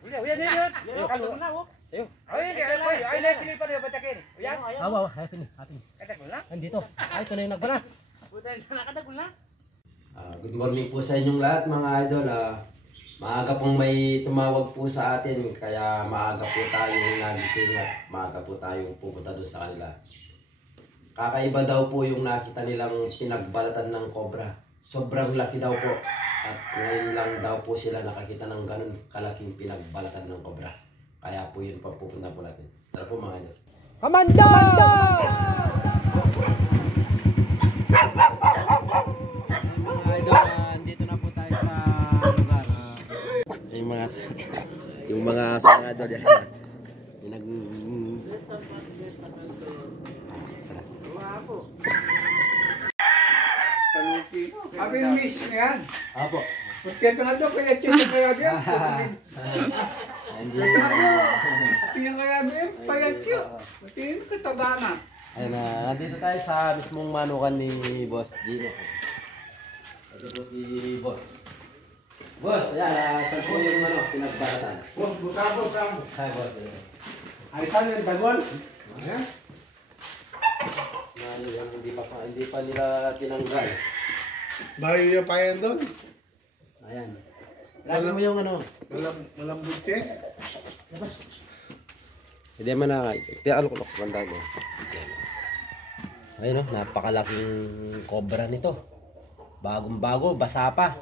Uyan, yan. Kaldo na, oh. Ayo. Ay, silipan niyo patakin. Uyan. Awa, atin. Kadagol na. Andito. Ay, ito na yung nagbara. Buta na kadagol na. Good morning po sa inyong lahat mga idol. Maaga pong may tumawag po sa atin kaya maaga po tayong nagising at maaga po tayong pupunta doon sa kanila. Kakaiba daw po yung nakita nilang pinagbalatan ng cobra. Sobrang laki daw po at ngayon lang daw po sila nakakita ng ganun kalaking pinagbalatan ng cobra. Kaya po yun po pupunta po natin. Tara po mga idol. Kamanda! Mga idol, andito na po tayo sa lugar. Yung mga sa idol yan. Abi miss yan. Apo. Pagkita nga to, kaya chito kaya din. Tingnan kaya din, payat yun. Tingnan kataba na. Ayun na, nandito tayo sa mismong manukan ni Boss Gino. Ito po si Boss. Boss, ayan, saan po yung pinagbalatan? Boss, busabo. Hi, Boss. Ay, saan yung dagol? Ayan. Hindi pa nila tinanggal. Bayo yung payan doon. Ayan. Lagi mo yung Walang butse. Hindi man na, ano ko banda mo. Ayun napakalaking cobra nito. Bagong-bago, basa pa.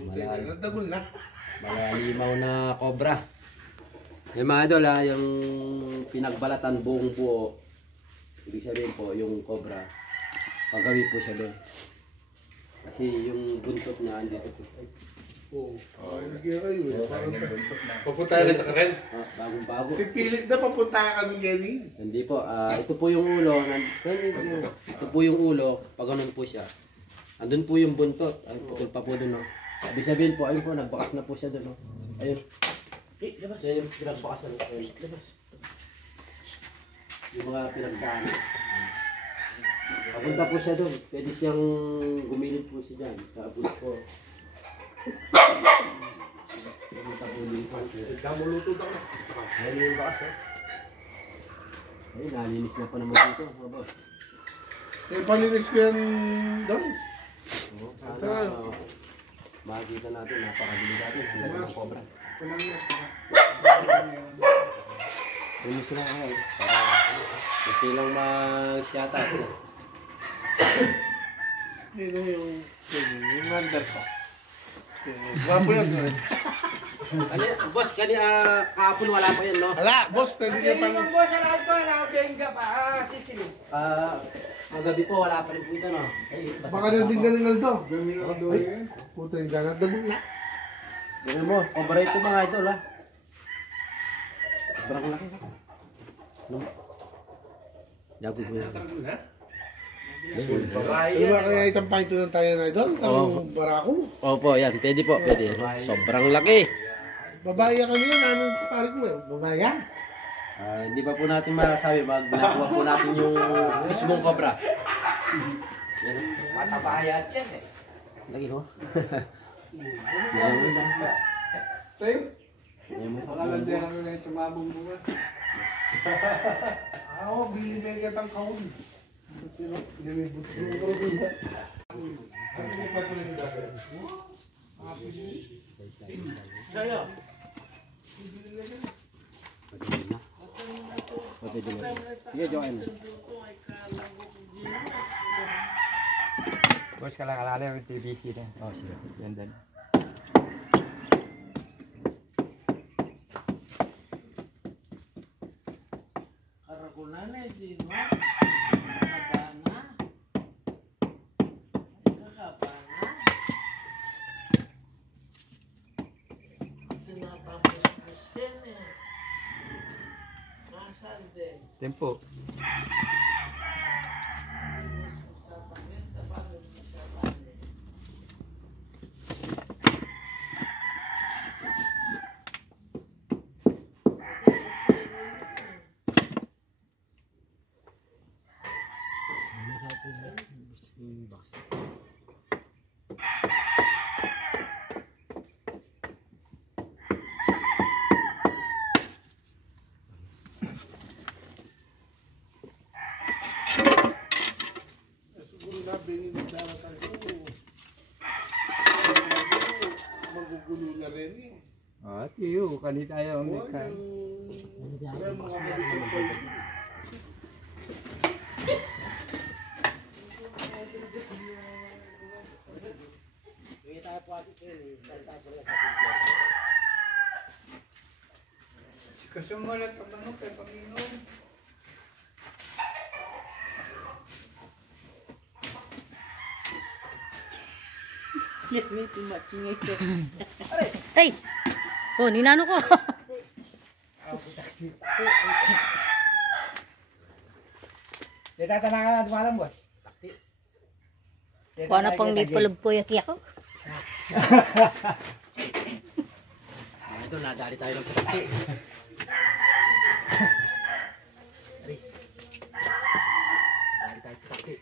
Dagol na. Malalimaw na cobra. Yung mga idol yung pinagbalatan buong buo. Ibig sabihin po, yung cobra, pagawi po siya doon. Kasi yung buntot niya, andito po. Oo. Hindi kayo. Papunta ka rin? Bagong-bago. Pipilit na papunta ka ng Jenny. Hindi po, ito po yung ulo. Ito po yung ulo, pag ganun po siya. Andun po yung buntot. Ay, putol pa po doon. Ibig sabihin po, ayun po, nagbakas na po siya doon. Ayun. Yan yung pinagbakasan. Labas. Yung mga pinagdaan. Papunta po siya doon. Pwede siyang gumilid po siya dyan. Kaabot po. Papunta po dito. Damuluto daw. Ayun yung bakas. Ayun, nalinis na pa naman dito. Mga boss. Yung palinis ko yan doon. Sana makikita natin, napakabili natin. Hanggang ng cobra. Ayun sila ngayon. Gusto lang mag-shot up. Yun yung under ko. Gwapo yan. Boss, kahapon wala pa yan, no? Ala, boss, hindi niya pang... Boss, alam ko, nakabengga pa. Sisilip. Magabi po, wala pa rin po ito, no? Baka na din galing Aldo. Ay, puta yung ganat. Dagol na. Ganun mo, cobra ito mga idol, ha? Sobrang laki, ha? Jabog mo yan. Ano ba kaya itampay ito ng tayo na ito? Ang barako? Opo, yan. Pwede po, pwede. Sobrang laki. Babaya kami yun. Ano parik mo yun? Babaya? Hindi pa po natin masasabi. Nakuha po natin yung mismong cobra. Yan. Matabayad yan eh. Lagi ho. Tayo? Pakalan din ano na yung sumabong bunga. Oo, binibigay kitang kaon. Hindi may buto. Ano yung patuloy ng dagay? Sa'yo. Sige, join. Boss, kalala yung TVC na. Oh, sige. Yan din. Karakulan eh, di ba? Kabana. Kabana. Tinapapus-pus yan eh. Nasaan din? Tempo. Tiyo, kanita tayo ang mekan. Kasumulat ang manok kay Panginoon. Ay! Oh, ninano ko. Di tatanaka na dumalang, boss. Kuha na pang di palagpoyak ako. Ito, nadali tayo ng puti. Nadali tayo ng puti.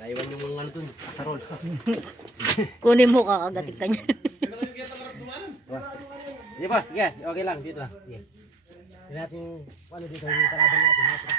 Naiwan yung ano dun, kasarol. Kunin mo kakagatik ka niya. Sige boss, sige, okay lang, dito lang. Sige. Hindi natin, ano dito, yung kalaban natin, mga truck.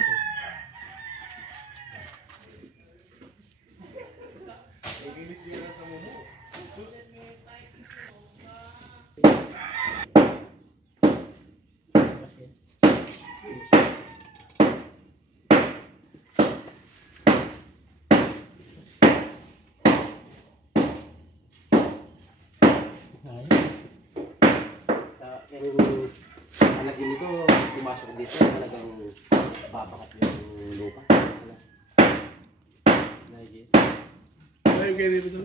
Sa lagi nito, pumasok dito, talagang babakat yung lupa. Ay, kayo dito.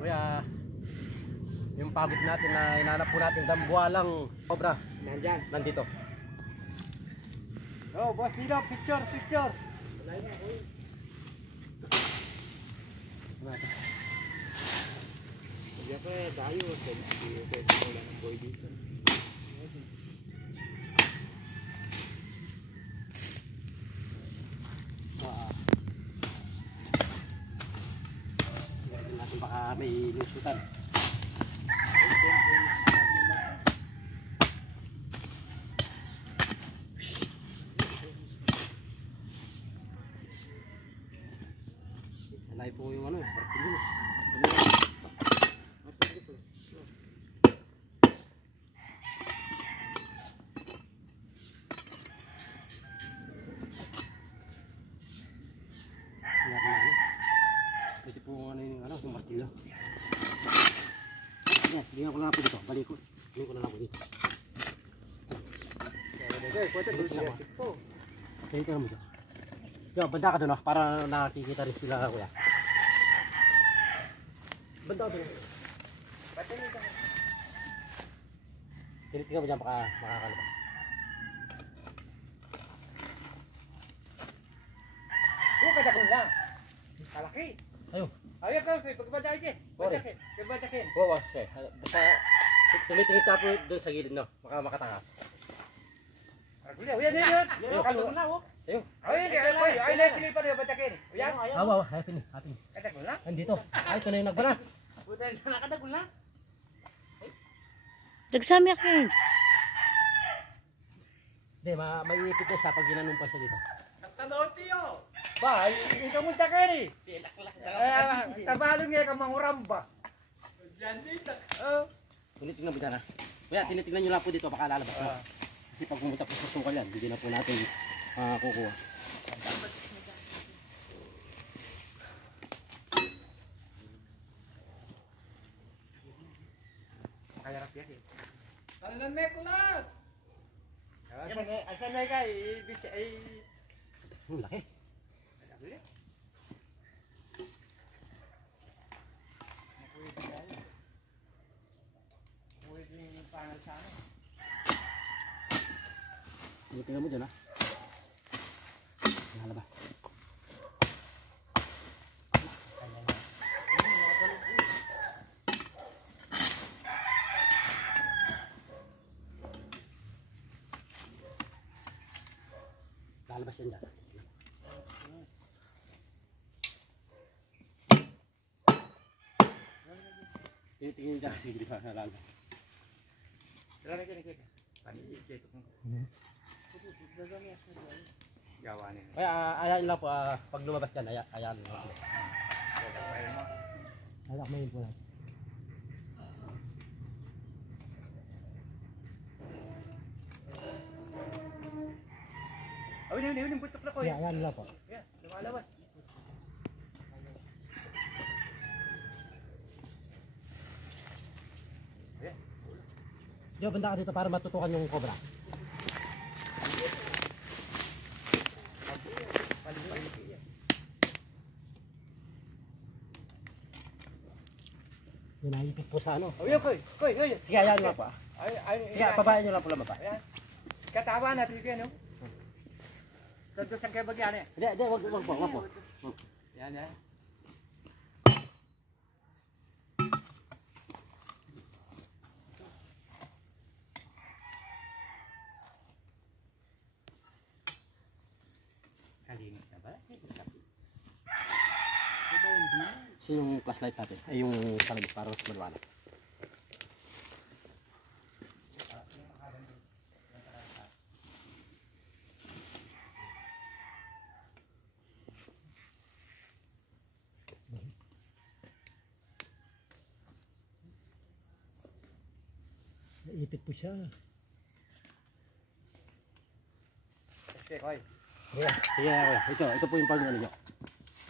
Kuya, yung pagod natin na inanap po natin, dambualang cobra. Nandyan. Nandito. Oh, boss Nino, picture, picture. Sigurado natin baka may lusutan. Alay po yung ano, partilyo. Ito po yung martilyo. Yan, bigyan ko na lang po dito. Balik ko. Bigyan ko na lang po dito. Balik ko na mo dito. Yo, banda ka doon para nakikita rin sila kuya. Banda ka doon. Tinitingnan mo dyan baka makakalabas. Huwag ka dakong lang. Kalaki. Ayun. Ayaw ka, pagbada ka. Pagbada ka. Oo, sir. Basta tumitingin ka po doon sa gilid, no? Baka makatangas. Uyan, kalong na, oh. Ayun. Ay, lesili pa rin, batakin. Uyan, Awa, hatin. kadagol na. Nandito. Ay, ito na yung nagbara. Buta na nakadagol na. Dagsami ako yun. Hindi, maiipit na siya pag ginanumpa siya dito. Ba, ikaw mo takin eh. Tabalo nga ka manguramba. Tinitingnan mo dyan, ha? Kuya, tinitingnan nyo lang po dito, baka lalabas na. Kasi pag pumunta po sa sukal yan, hindi na po natin kukuha. Kayarap yan eh. Talagang Nicholas! Asan na ka? Laki. Tinitingnan mo dyan, ha? Lalabas. lalabas yan dyan. Tingin dyan kasi hindi pa nalalabas. Dala na kita. Panig dito kung. Gawa niya. Kaya ayain lang po, pag lumabas dyan, ayain lang po. Alak mo yun po lang. Awin, butok na ko. Ayain lang po. Yeah, lumalabas. Diyo, banda ka dito para matutukan yung cobra. Yun, naipit po sa ano. Awin, koy. Sige, ayain lang po. Sige, pabayan nyo lang po lumabas. Ayan. Katawa natin ko, no? Tanto saan kayo bagyan eh? Hindi, wag po. Yan, yan. Kalinis na ba? So yung flashlight natin, ay yung salabas para mas maliwanag. Naipit po siya. Okay, koy. Sige, ito po yung pag-ano nyo.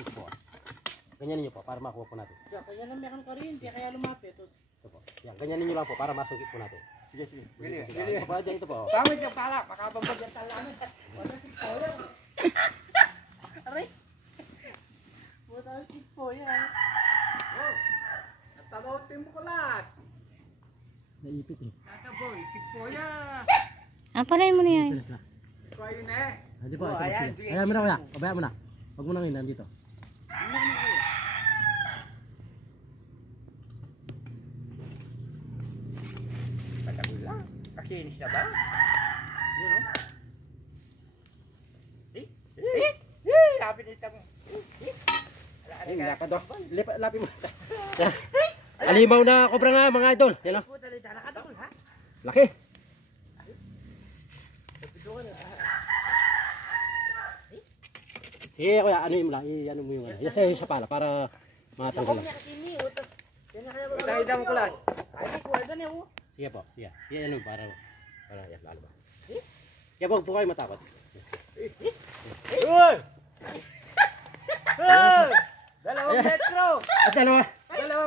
Ito po. Ganyanin nyo po para makuha po natin. Kaya na meron ka rin, kaya lumapit. Ito po. Yan, ganyanin nyo lang po para masungkit po natin. Sige. Ito po, ito po. Pamit yung pala, makabambag yung tala namin. Wala si Paula. Aray! Buta yung tipo yan. Oh, natabotin mo ko lahat. Naipit eh. Kakaboy, si Poya. Panayin mo na yan. Koy na. Hindi po, Oh, ito po. ayan, Sige. sige. Ayan mo na kuya. Pabayaan mo na. Huwag mo nang inan dito. Patagal lang. Kakinis na ba? Yun o. Lapit nito mo. Ay, lapad o. Lapin mo. Yan. Alimaw na kobra nga mga idol. Yan o. Laki. Sige kuya, ano mo lang. Ano mo yung ano. Yan sa'yo sa pala para matanggal lang. Dahil mo kulas. Sige po. Sige. Yan ano para yan lalo ba. Kaya huwag po kayo matakot. Uy! Dalawang metro! At dalawa.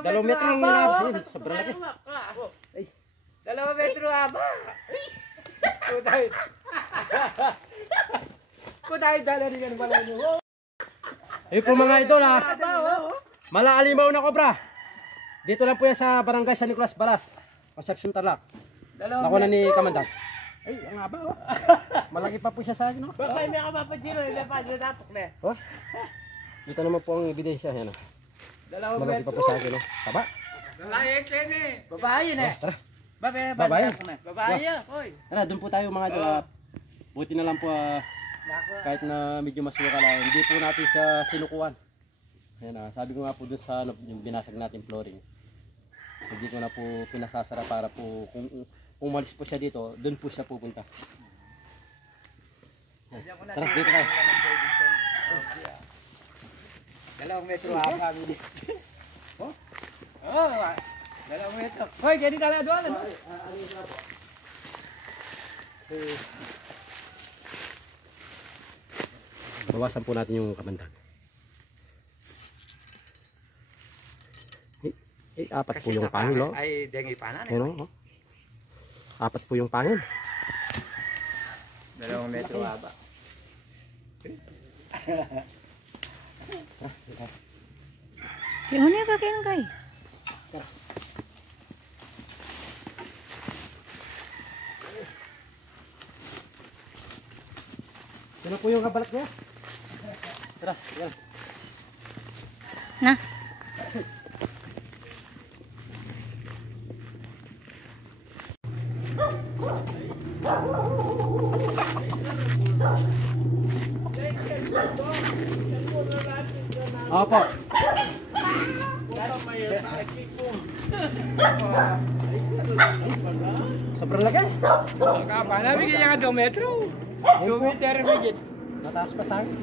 Dalawang metro ang nilabas. Sobrang laki. Dalawang metro haba! Kuday! Kuday dala rin yan pala nyo. Ayun po mga idol ha. Malaalimaw na kobra. Dito lang po yan sa barangay San Nicolas Balas. Concepcion Tarlac. Nakuha na ni Kamandang. Ay, ang haba oh. Malaki pa po siya sa akin oh. Bakit may kapapagino, may pagdadapok na. Oh. Dito naman po ang ebidensya yan oh. Dalawang Malaki pa metro. po sa akin oh. Taba. Babae yan eh. Babae na eh. Tara. Babae. Babae yan. Oy. Tara, doon po tayo mga idol. Buti na lang po kahit na medyo masuka lang. Hindi po natin siya sinukuan. Ayan sabi ko nga po doon sa yung binasag natin flooring. Hindi ko na po pinasasara para po kung umalis po siya dito, doon po siya pupunta. Tara, dito tayo. Dalawang metro haba. Oh, dalawang metro. Hoy, ganito na doon. Bawasan po natin yung Kamandang. Apat po yung pangil oh. Ay, dengi panan eh. Ano, oh. Apat po yung pangil. Dalawang metro haba. Yung ano yung kakingkay? Ano po yung kabalat niya? Tara, yan. Na? Opo. Sobrang laki. Kapana, bigyan niya ka 2 metro. 2 meter, bigyan. Mataas pa sa akin.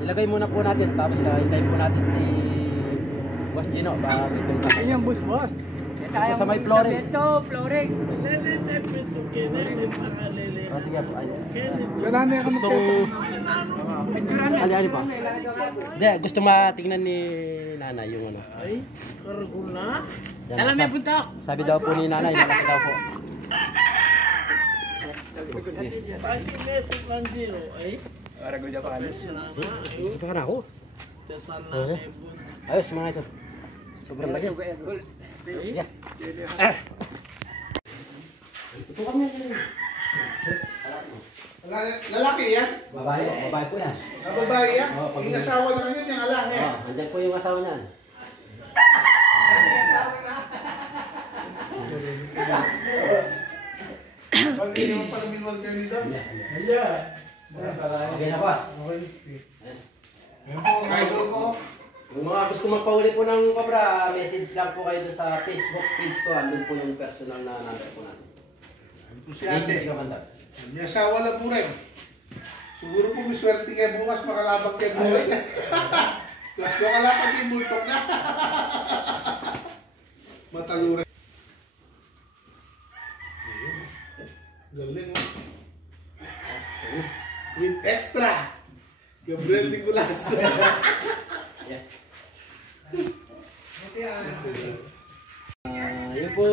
Ilagay muna po natin tapos hintayin po natin si Boss Gino para itong tapos. Yan, boss. Ako sa may flooring. Ito, flooring. Oh, sige po. Wala na yung Ali pa. Hindi, gusto matingnan ni Nanay yung ano. Ay, kargo na. Yan, Alam may punta. sabi daw po ni Nanay, malaki daw po. Pati meto lang dito. Ay, Ito ka na ako. tesan na Oo. Ayos mga ito. Sobrang laki. Sige. Ito kami. Lalaki yan? Babae po yan. Babae yan? Oo, pag- Yung asawa na kanyan, yung alang yan. Oh, andyan po yung asawa niyan. Pag yung pag-minwag ka nito. Okay na boss. Yan po, ang idol ko. Kung mga gusto magpahuli po ng cobra, message lang po kayo doon sa Facebook page ko. Andun po yung personal na number po natin. Ito si ate. Kamandar. May asawa lang po rin. Siguro po may swerte kayo bukas, makalabag kayo bukas. Mas makalapag yung multok na. Mataluran. Galing mo. With extra. Gabriel Nicolas. Yeah. Yun po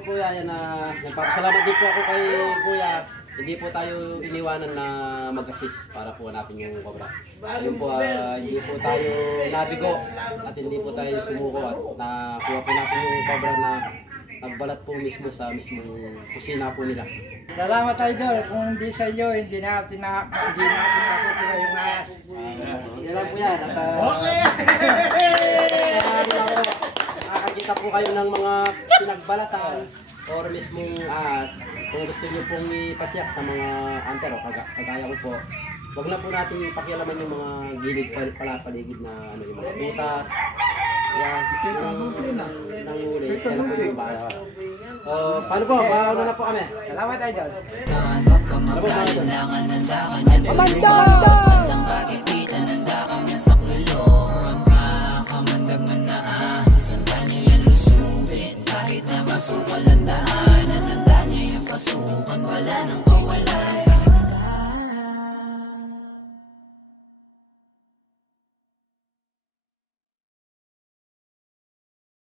kuya, yan na nagpapasalamat din po ako kay kuya. Hindi po tayo iniwanan na mag-assist para po hanapin yung cobra. Yun po, hindi po tayo nabigo at hindi po tayo sumuko at nakuha po natin yung cobra na nagbalat po mismo sa mismong kusina po nila. Salamat, idol. Kung hindi sa iyo, hindi natin nakukula yung ahas. Yan lang po yan. At nakakita po kayo ng mga pinagbalatan or mismong ahas. Kung gusto nyo pong ipacheck sa mga hunter o kagaya ko po, wag na po natin pakialaman yung mga gilid palapaligid na ano, yung mga butas. Yan, nang huli, sila po yung bahala. Paano po? Paano na po kami? Salamat, idol. Kahit na masukal ang daanan, ang daan niya yung pasukan, wala nang kawalan.